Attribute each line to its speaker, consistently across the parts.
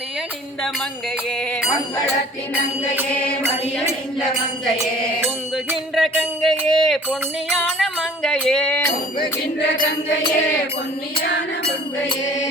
Speaker 1: மதியணிந்த மங்கையே.
Speaker 2: மங்களத்தின் அங்கையே மதியணிந்த மங்கையே.
Speaker 1: பொங்குகின்ற கங்கையே பொன்னியான மங்கையே.
Speaker 2: பொங்குகின்ற கங்கையே பொன்னியான மங்கையே.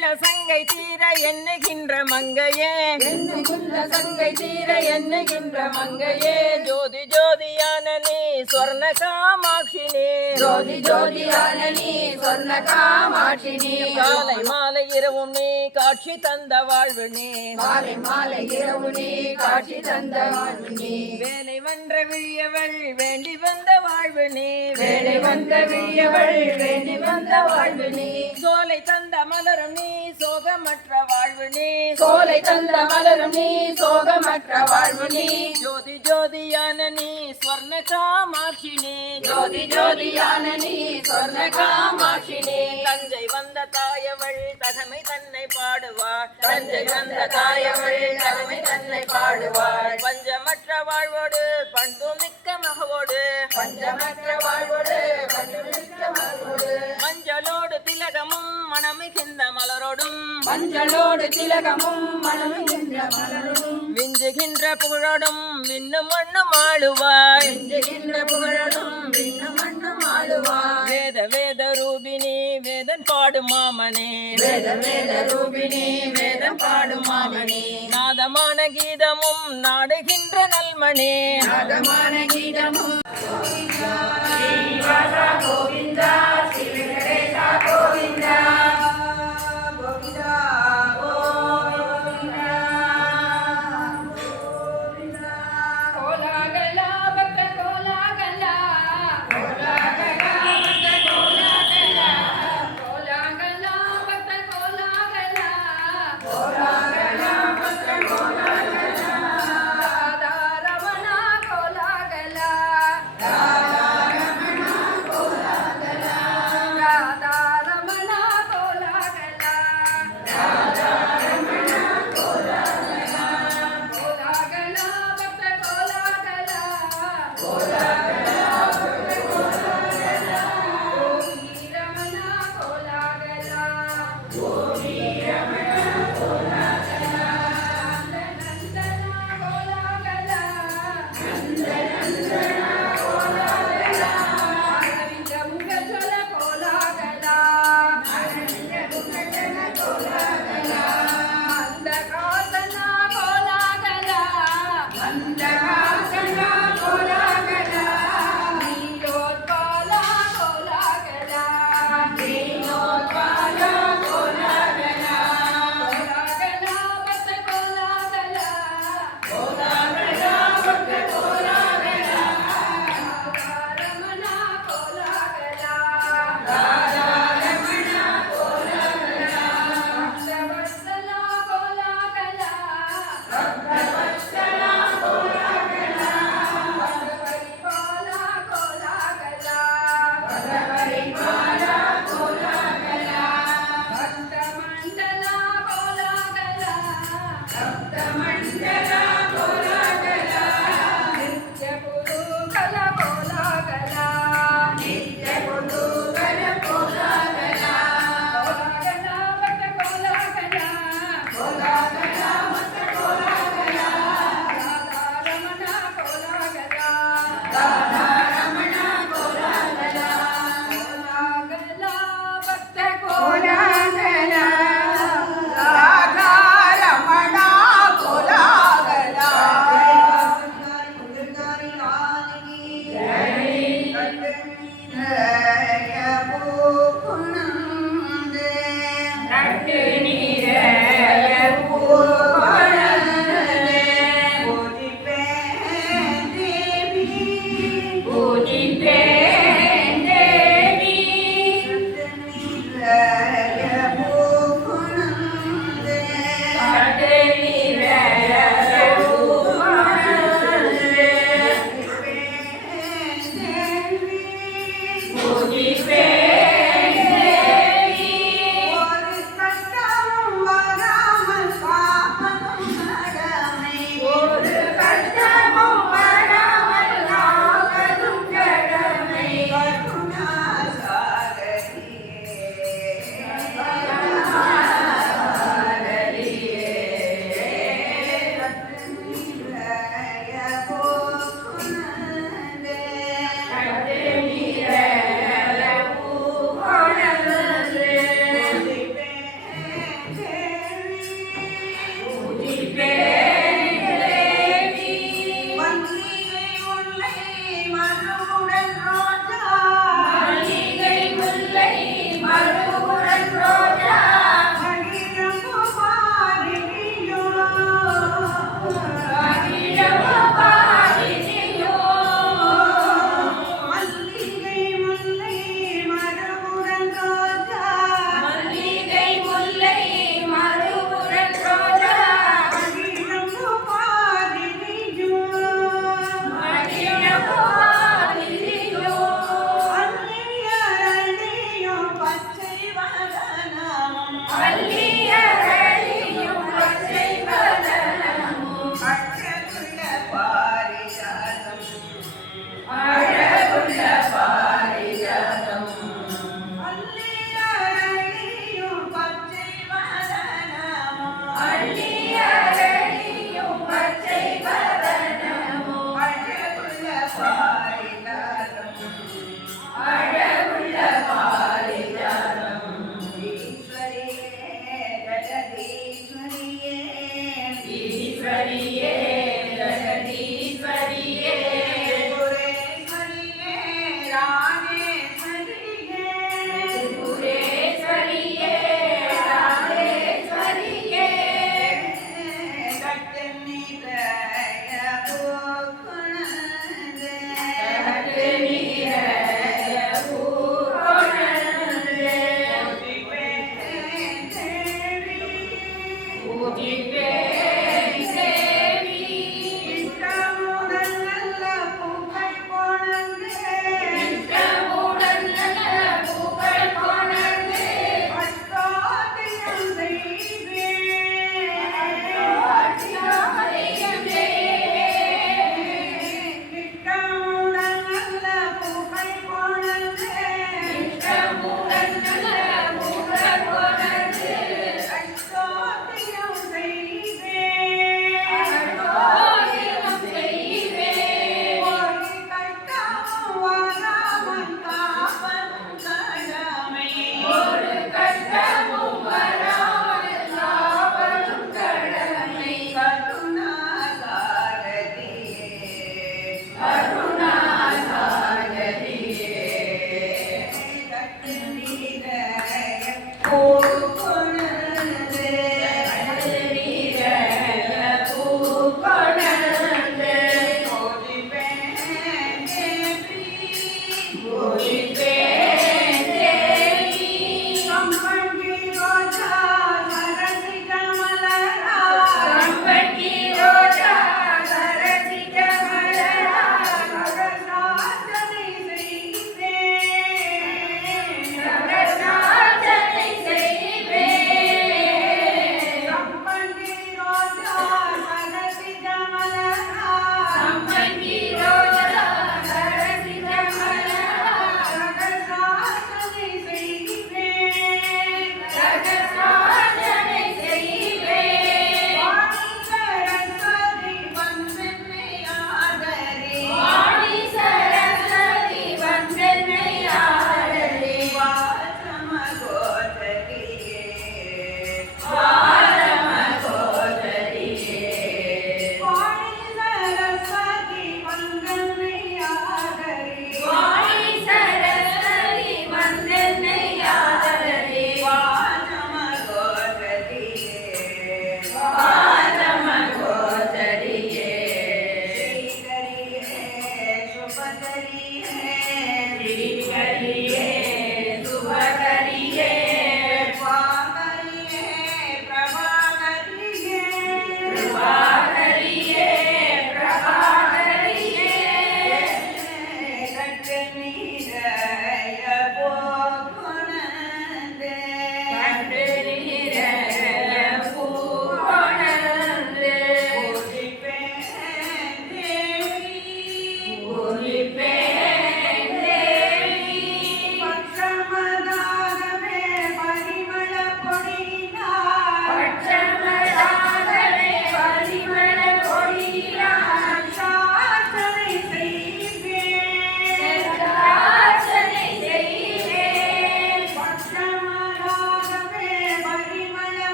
Speaker 1: எங்குமுள்ள சங்கை தீர எண்ணுகின்ற மங்கையே.
Speaker 2: என்னுகுள்ள சங்கை தீர எண்ணுகின்ற
Speaker 1: மங்கையே. ஜோதி ஜோதியான நீ சொர்ண காமாட்சினி.
Speaker 2: ஜோதி ஜோதியான நீ சொன்ன காமாட்சினி.
Speaker 1: காலை மாலை இரவும் நீ காட்சி தந்த வாழ்வு நீ.
Speaker 2: மாலை மாலை இரவு நீ காட்சி தந்த வாழ்வு நீ.
Speaker 1: வேலை வென்ற விழியவள் வேண்டி வந்த வாழ்வு நீ.
Speaker 2: வேலை வந்த விழியவள் வேண்டி வந்த வாழ்வு நீ.
Speaker 1: சோலை தந்த மலரும் நீ சோகமற்ற வாழ்வு நீ.
Speaker 2: சோலை தந்த மலரும் நீ சோகமற்ற வாழ்வு நீ.
Speaker 1: ஜோதி ஜோதியான நீ ஸ்வர்ண காமாட்சி நீ.
Speaker 2: ஜோதி ஜோதியான நீ சொன்ன காமாட்சி நீ.
Speaker 1: தஞ்சை வந்த தாயவள் தகமை தன்னை பாடுவாள்.
Speaker 2: தஞ்சை வந்த தாயவள் தலைமை தன்னை பாடுவாள்.
Speaker 1: பஞ்சமற்ற வாழ்வோடு பண்பு மஞ்சளோடு திலகமும்
Speaker 2: மனமிகின்ற மலரும்.
Speaker 1: விஞ்சுகின்ற புகழோடும் விண்ணும் மண்ணும் ஆளுவாய்.
Speaker 2: செஞ்சுகின்ற புகழடும் விண்ணும் மண்ணும் ஆளுவாய்.
Speaker 1: வேத வேத ரூபினி வேதன் பாடு மாமனே.
Speaker 2: வேத வேத ரூபிணி வேதம் பாடும் மாமணி
Speaker 1: நாதமான கீதமும் நாடுகின்ற நல்மணி
Speaker 2: நாதமான கீதமும்
Speaker 3: Aleluya. Amen.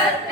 Speaker 3: Yeah.